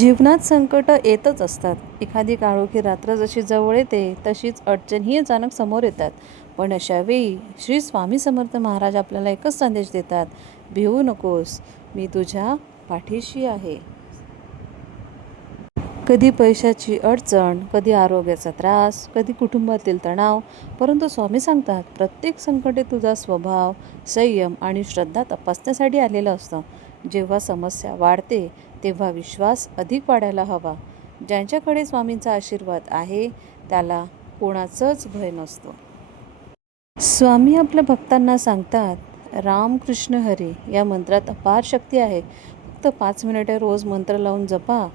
जीवनात संकट येतच असतात. एखादी काळोखी रात्र जशी जवळ येते तशीच अडचणही अचानक समोर येतात. पण अशावेळी श्री स्वामी समर्थ महाराज आपल्याला एकच संदेश देतात भिवू नकोस मी तुझ्या पाठीशी आहे. कधी पैशाची अडचण कधी आरोग्याचा त्रास कधी कुटुंबातील तणाव परंतु स्वामी सांगतात प्रत्येक संकटे तुझा स्वभाव संयम आणि श्रद्धा तपासण्यासाठी आलेलं असतं. जेव्हा समस्या वाढते तेव्हा विश्वास अधिक वाढायला हवा. ज्यांच्याकडे स्वामींचा आशीर्वाद आहे त्याला कोणाचंच भय नसतो. स्वामी आपल्या भक्तांना सांगतात राम कृष्ण हरी या मंत्रात अपार शक्ती आहे. फक्त पाच मिनिटे रोज मंत्र लावून जपा.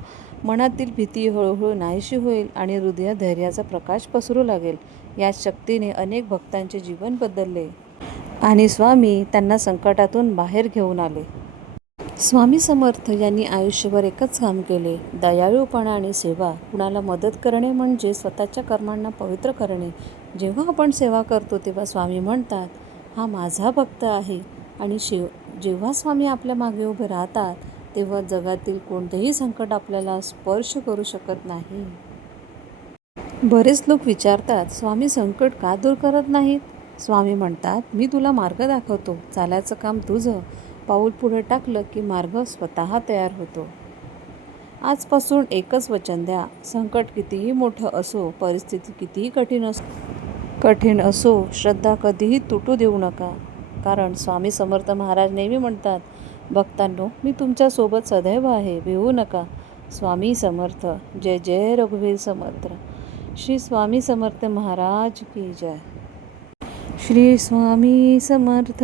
मनातील भीती हळूहळू नाहीशी होईल आणि हृदयात धैर्याचा प्रकाश पसरू लागेल. या शक्तीने अनेक भक्तांचे जीवन बदलले. आणि स्वामी त्यांना संकटातून बाहेर घेऊन आले. स्वामी समर्थ यांनी आयुष्यभर एकच काम केले दयाळूपणा आणि सेवा. कुणाला मदत करणे म्हणजे स्वतःच्या कर्मांना पवित्र करणे. जेव्हा आपण सेवा करतो तेव्हा स्वामी म्हणतात हा माझा भक्त आहे. आणि शिव जेव्हा स्वामी आपल्या मागे उभे राहतात तेव्हा जगातील कोणतेही संकट आपल्याला स्पर्श करू शकत नाही. बरेच लोक विचारतात स्वामी संकट का दूर करत नाहीत? स्वामी म्हणतात मी तुला मार्ग दाखवतो. चालायचं काम तुझं. पाऊल पुढे टाकलं की मार्ग स्वतः तयार होतो. आजपासून एकच वचन द्या संकट कितीही मोठं असो परिस्थिती कितीही कठीण असो कठीण असो श्रद्धा कधीही तुटू देऊ नका. कारण स्वामी समर्थ महाराज नेहमी म्हणतात भक्तांनो मी तुमच्यासोबत सदैव आहे भिवू नका. स्वामी समर्थ जय जय रघुवीर समर्थ. श्री स्वामी समर्थ महाराज की जय. श्री स्वामी समर्थ